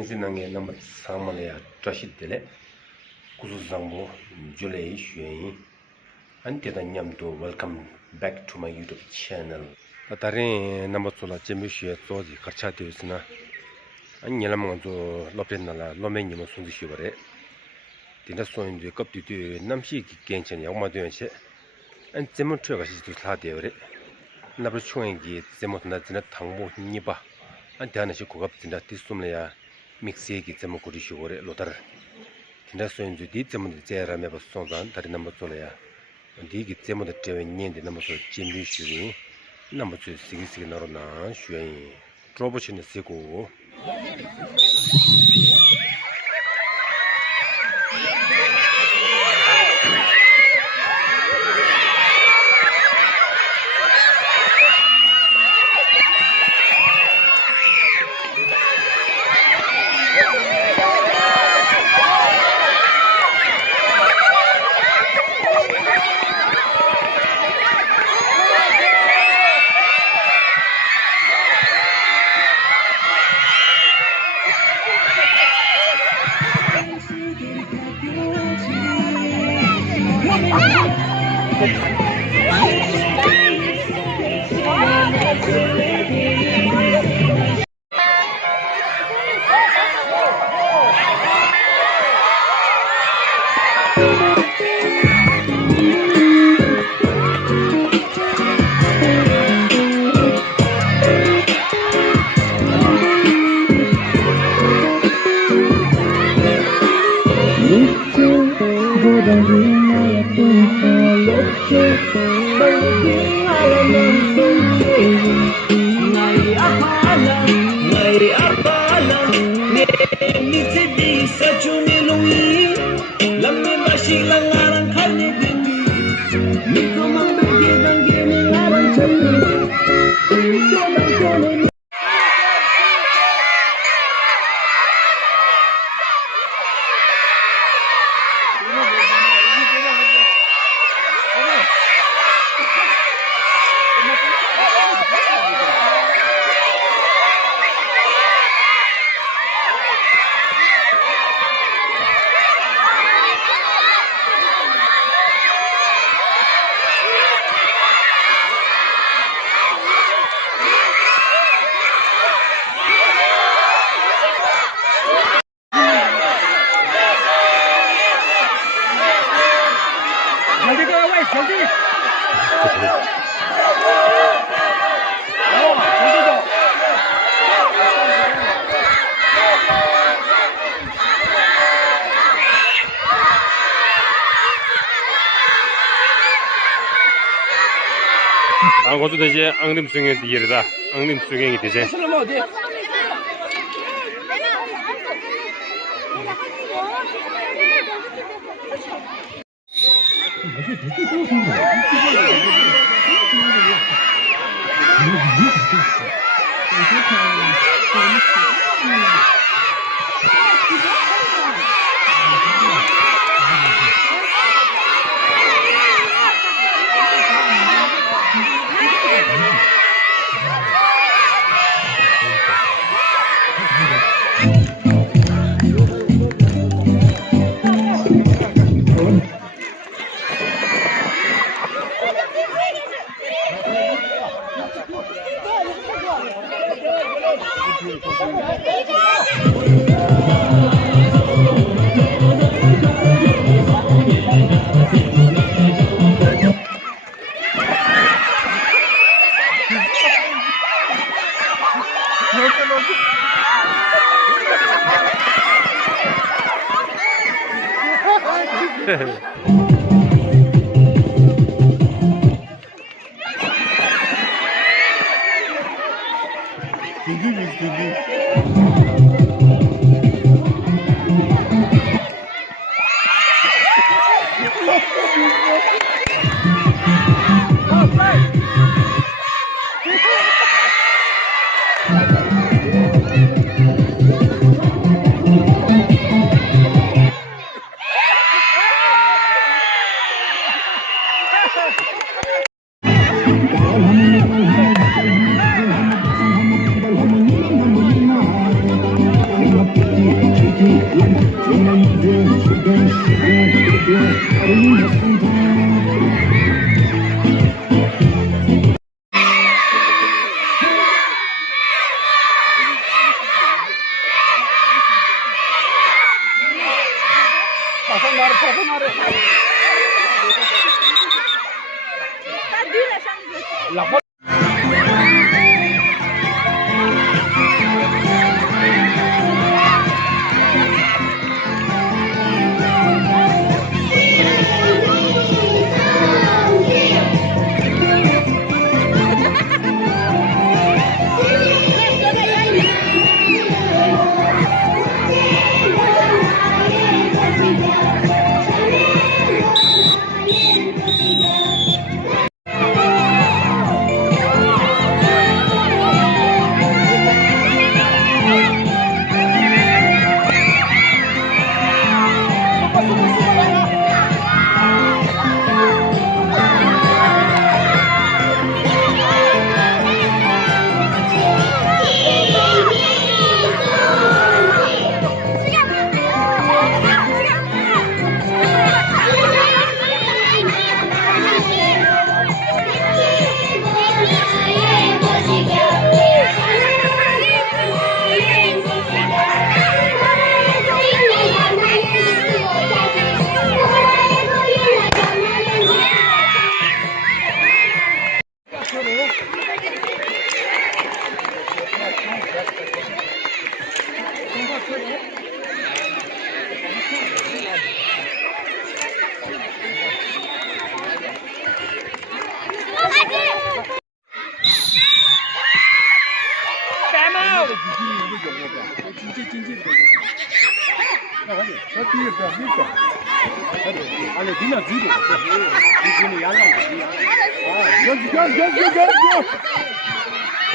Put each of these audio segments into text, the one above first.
신신앙의 넘버 상만이야 자식들의 구수상보 줄레이 슈이 안테다냠도 welcome back to my YouTube channel. 다른 넘버 솔라 제미슈에 소지 카차티스나 안닐람도 로펜나라 로메니모 순지시버레 딘다 소인지 급디디 남시기 괜찮이 양마도연시 안 제모트가 시도 사대요레 나버 총행기 제모트나 지나 당보 니바 안테하나시 고급 진짜 디스톰레야 믹스에기 제모고리시고레 로다르 진짜 소인지 디 제모드 제라메 버송단 다른 넘버 솔레야 디기 제모드 제외 년데 넘버 솔 진비슈리 넘버 솔 시기시기 나로나 슈이 드로버치는 쓰고 아고도 되지 앙림 수행이 되리다 앙림 수행이 되지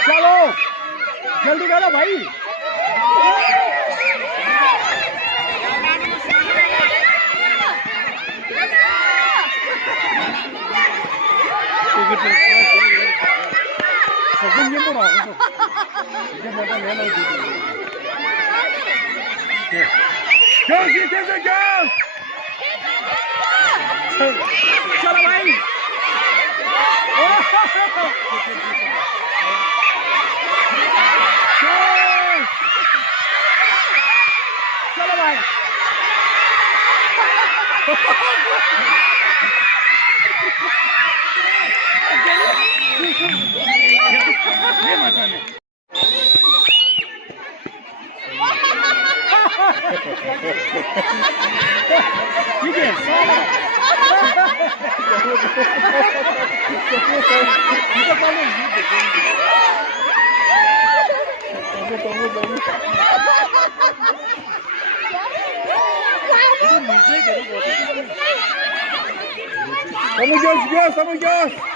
चलो जल्दी करो भाई चलो भाई चलो भाई ये मजा नहीं ठीक है Vamos, Josh!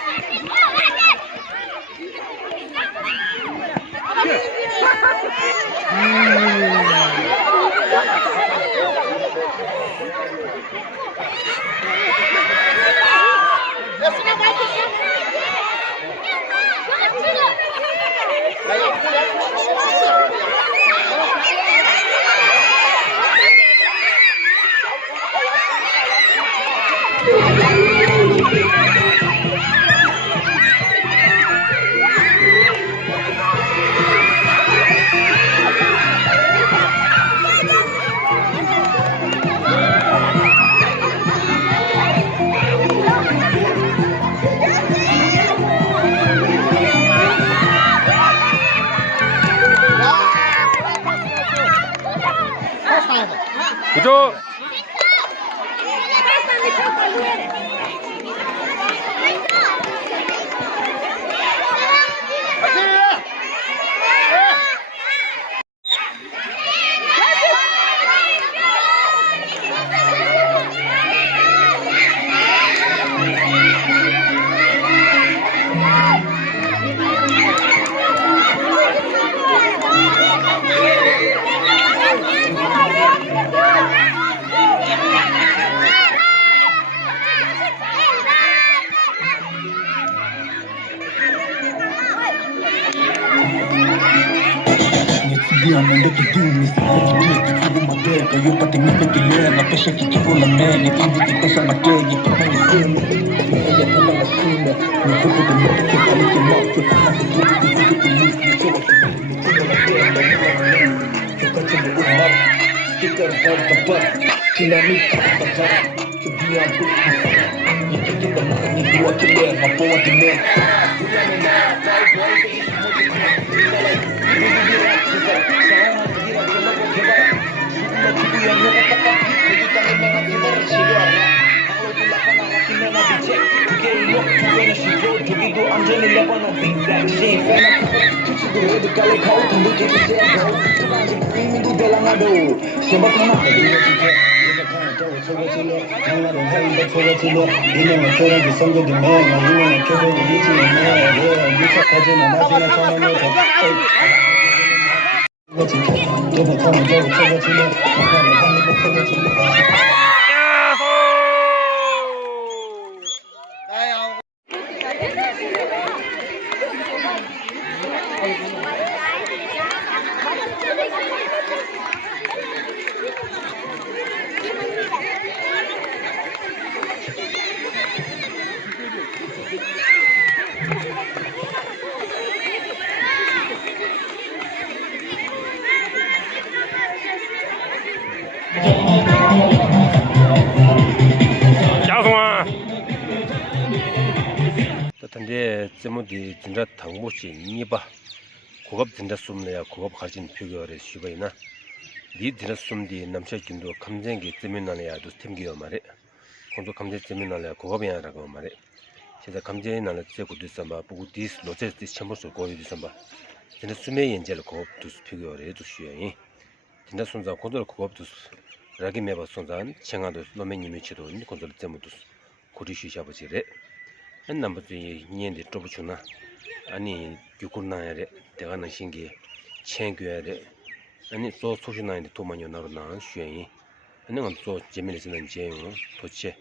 그죠? 자송아. 근데 제모디 진짜 당보시 니바 고급 진짜 숨내야 고급 가진 표결의 쉬바이나 니 진짜 숨디 남셔진도 감정기 때문에야도 템기요 말에 공도 감정 때문에야 고급이야라고 말에 제가 감정이 나는 제고 뒤sam바 보고 디스 로제스 첨부서 고유 뒤sam바 진짜 숨의 연재를 고급 두스 표결에 두시요 진짜 손자 고도 고급 두스 라기 매바 손자는 청아도 로맨님이 치도 고도 때문에 고리쉬샤버지래 남부터 년대 좁으추나 아니 교군나야래 대가는 신기 챙겨야래 아니 또 소신나인데 도만요 나로나 쉬어이 아니 또 재미있는 제용 도체